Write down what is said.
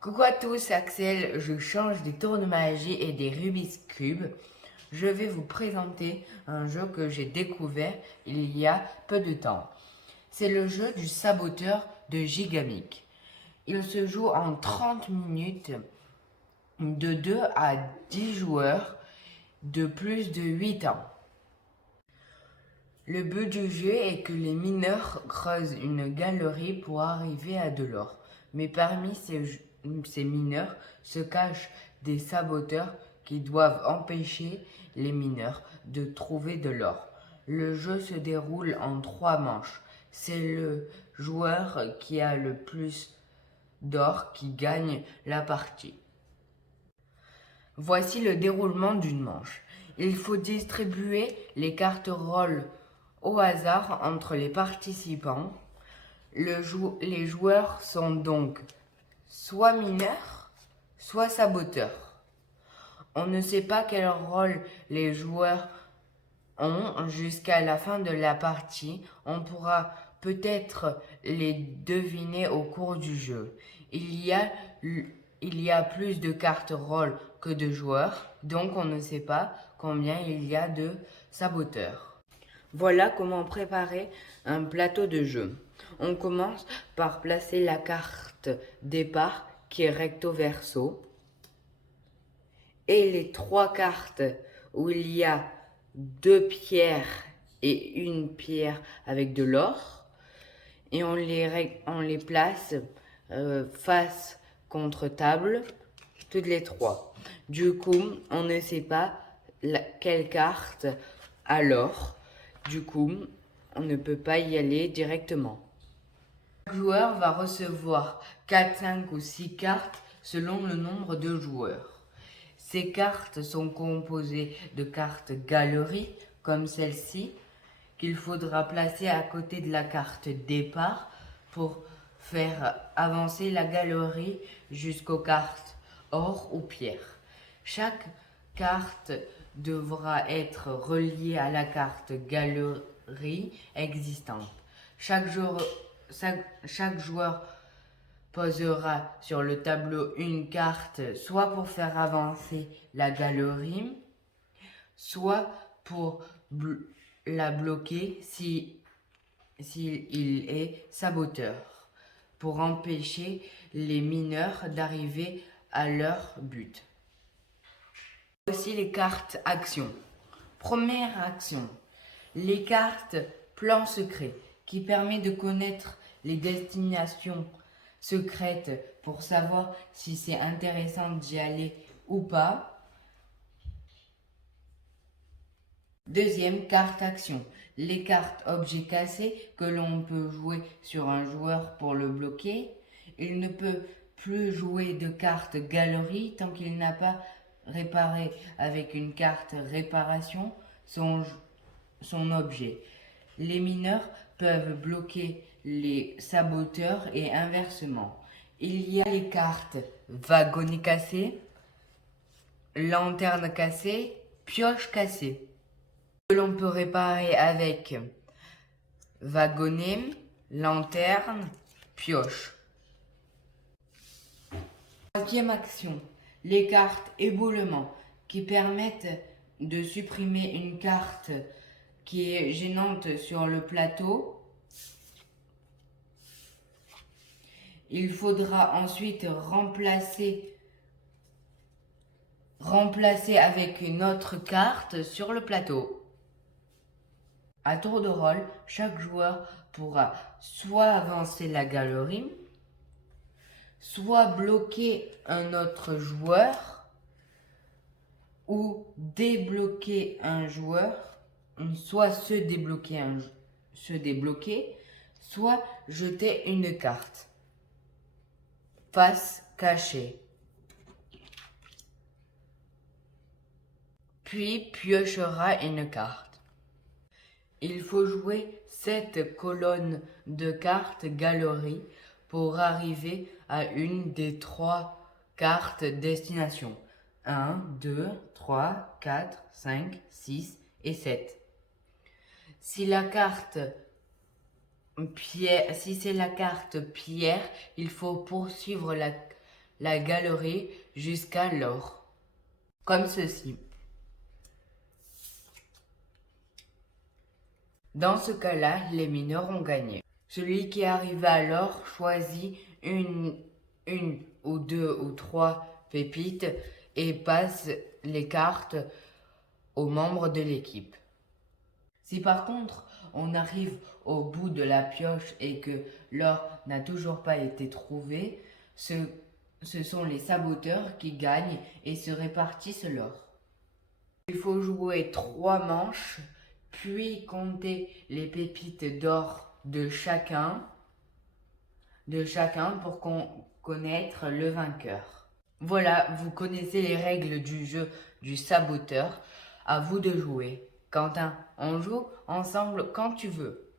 Coucou à tous, Axel, je change des tours de magie et des Rubik's Cube. Je vais vous présenter un jeu que j'ai découvert il y a peu de temps. C'est le jeu du saboteur de Gigamic. Il se joue en 30 minutes de 2 à 10 joueurs de plus de 8 ans. Le but du jeu est que les mineurs creusent une galerie pour arriver à de l'or. Mais parmi ces mineurs se cachent des saboteurs qui doivent empêcher les mineurs de trouver de l'or. Le jeu se déroule en 3 manches. C'est le joueur qui a le plus d'or qui gagne la partie. Voici le déroulement d'une manche. Il faut distribuer les cartes rôles au hasard entre les participants. Les joueurs sont donc soit mineurs, soit saboteurs. On ne sait pas quel rôle les joueurs ont jusqu'à la fin de la partie. On pourra peut-être les deviner au cours du jeu. Il y a plus de cartes rôles que de joueurs, donc on ne sait pas combien il y a de saboteurs. Voilà comment préparer un plateau de jeu. On commence par placer la carte départ qui est recto verso et les 3 cartes où il y a 2 pierres et une pierre avec de l'or et on les place face contre table, toutes les 3. Du coup, on ne sait pas quelle carte a l'or. Du coup, on ne peut pas y aller directement. Chaque joueur va recevoir 4, 5 ou 6 cartes selon le nombre de joueurs. Ces cartes sont composées de cartes galeries, comme celle-ci, qu'il faudra placer à côté de la carte départ pour faire avancer la galerie jusqu'aux cartes or ou pierre. Chaque carte devra être reliée à la carte galerie existante. Chaque joueur posera sur le tableau une carte soit pour faire avancer la galerie, soit pour la bloquer s'il est saboteur, pour empêcher les mineurs d'arriver à leur but. Aussi les cartes actions. Première action, les cartes plan secret qui permet de connaître les destinations secrètes pour savoir si c'est intéressant d'y aller ou pas. Deuxième carte action, les cartes objets cassés que l'on peut jouer sur un joueur pour le bloquer. Il ne peut plus jouer de carte galerie tant qu'il n'a pas réparé avec une carte réparation son objet. Les mineurs peuvent bloquer les saboteurs et inversement. Il y a les cartes wagonnet cassé, lanterne cassée, pioche cassée, que l'on peut réparer avec wagonnet, lanterne, pioche. Troisième action, les cartes éboulement qui permettent de supprimer une carte qui est gênante sur le plateau. Il faudra ensuite remplacer avec une autre carte sur le plateau. À tour de rôle, chaque joueur pourra soit avancer la galerie, soit bloquer un autre joueur, ou débloquer un joueur, soit se débloquer, soit jeter une carte. Face cachée. Puis piochera une carte. Il faut jouer 7 colonnes de cartes galerie pour arriver à une des 3 cartes destination. 1, 2, 3, 4, 5, 6 et 7. Si c'est la carte pierre, il faut poursuivre la galerie jusqu'à l'or, comme ceci. Dans ce cas-là, les mineurs ont gagné. Celui qui arrive à l'or choisit une ou deux ou trois pépites et passe les cartes aux membres de l'équipe. Si par contre on arrive au bout de la pioche et que l'or n'a toujours pas été trouvé, ce sont les saboteurs qui gagnent et se répartissent l'or. Il faut jouer 3 manches, puis compter les pépites d'or de chacun pour connaître le vainqueur. Voilà, vous connaissez les règles du jeu du saboteur. À vous de jouer. Quentin, on joue ensemble quand tu veux.